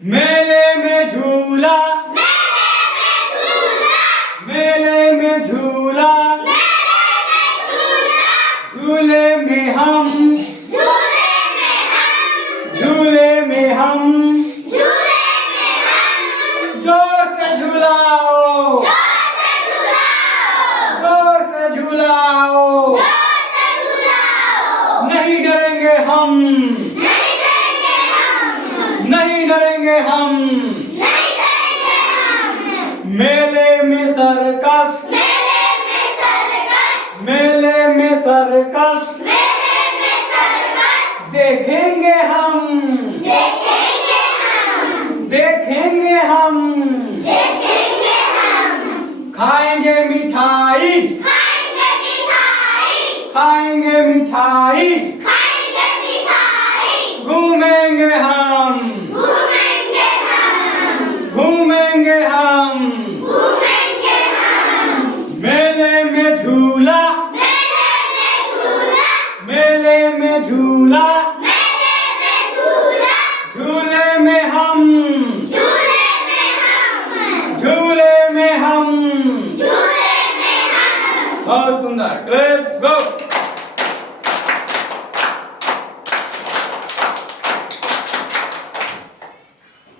मेले में झूला, मेले में झूला, झूले में हम, झूले में हम, जोर से झूलाओ, जोर से झूलाओ, नहीं डरेंगे हम, नहीं डरेंगे हम, मेले में सर्कस, मेले में सर्कस, देखेंगे हम, देखेंगे हम, खाएंगे मिठाई, खाएंगे मिठाई, घूमेंगे हम, घूमेंगे हम, मेले में झूला, मेले में झूला, झूले में हम, झूले में हम, बहुत सुंदर, क्लैप्स गो।